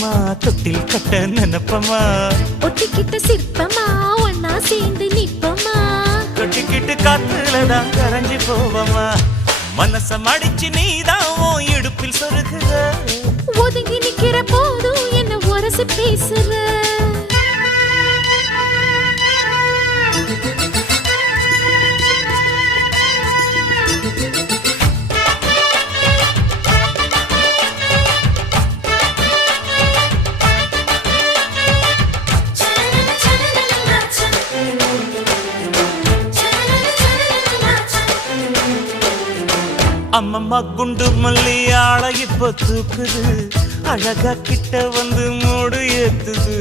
சிற்பமா தொட்டில் கட்ட நினைப்பமா ஒட்டிக்கிட்ட சிற்பமா ஒன்னா சேர்ந்து நிப்பமா கட்டிக்கிட்டு காத்துலதான் கரைஞ்சு போவமா மனச மடிச்சு நீதான் உன் இடுப்பில் சொருகுற ஒதுங்கி நிக்கிற போதும் என்ன உரசி பேசுற அம்மம்மா குண்டு மல்லி ஆள இப்ப தூக்குது அழகா கிட்ட வந்து மூடு ஏத்துது